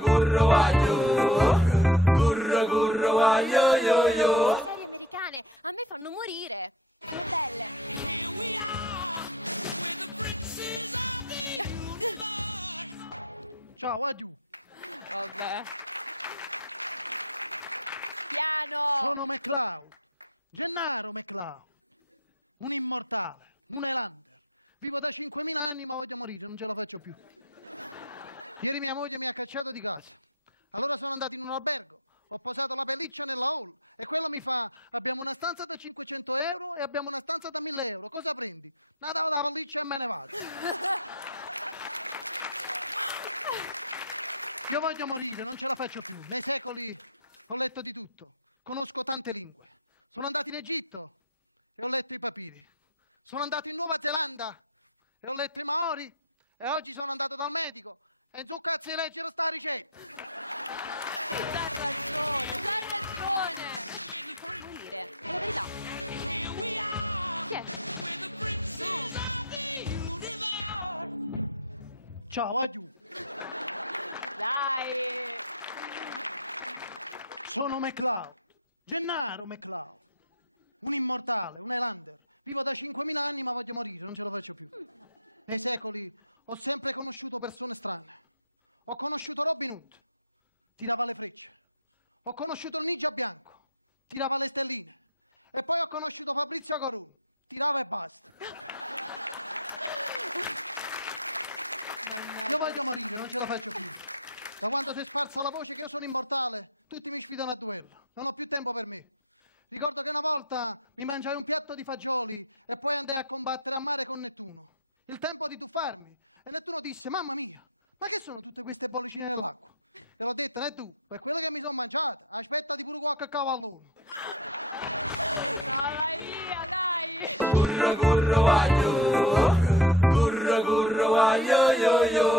curro aglio, curro aglio yo yo. Cane, fanno morire. Ciao. Non sta. Una vivo da anni ma morire, non c'è più. Ieri mia moglie c'era di casa. È andata in una stanza da 5 e abbiamo una stanza da letto. Così. Io voglio morire, non ci faccio più. Lì, ho detto di tutto. Conosco tante lingue. Sono andato in Egitto. Sono andato in Nuova Zelanda e ho letto i Mori e oggi sono al metro e tu si legge. Ciao. Sono McCloud. Gennaro McCloud. Ho conosciuto persone. Ho conosciuto ho conosciuto non ce la faccio. Se si alza la voce tutti da una non ho tempo. Dico, una volta mi mangiai un piatto di fagioli e poi andai a combattere a mano con nessuno. Il tempo di trovarmi e nessuno disse, mamma mia, ma che sono tutti questi porcini là? Te ne tu, per questo che cavallo. Curro aglio, curro aglio yo yo.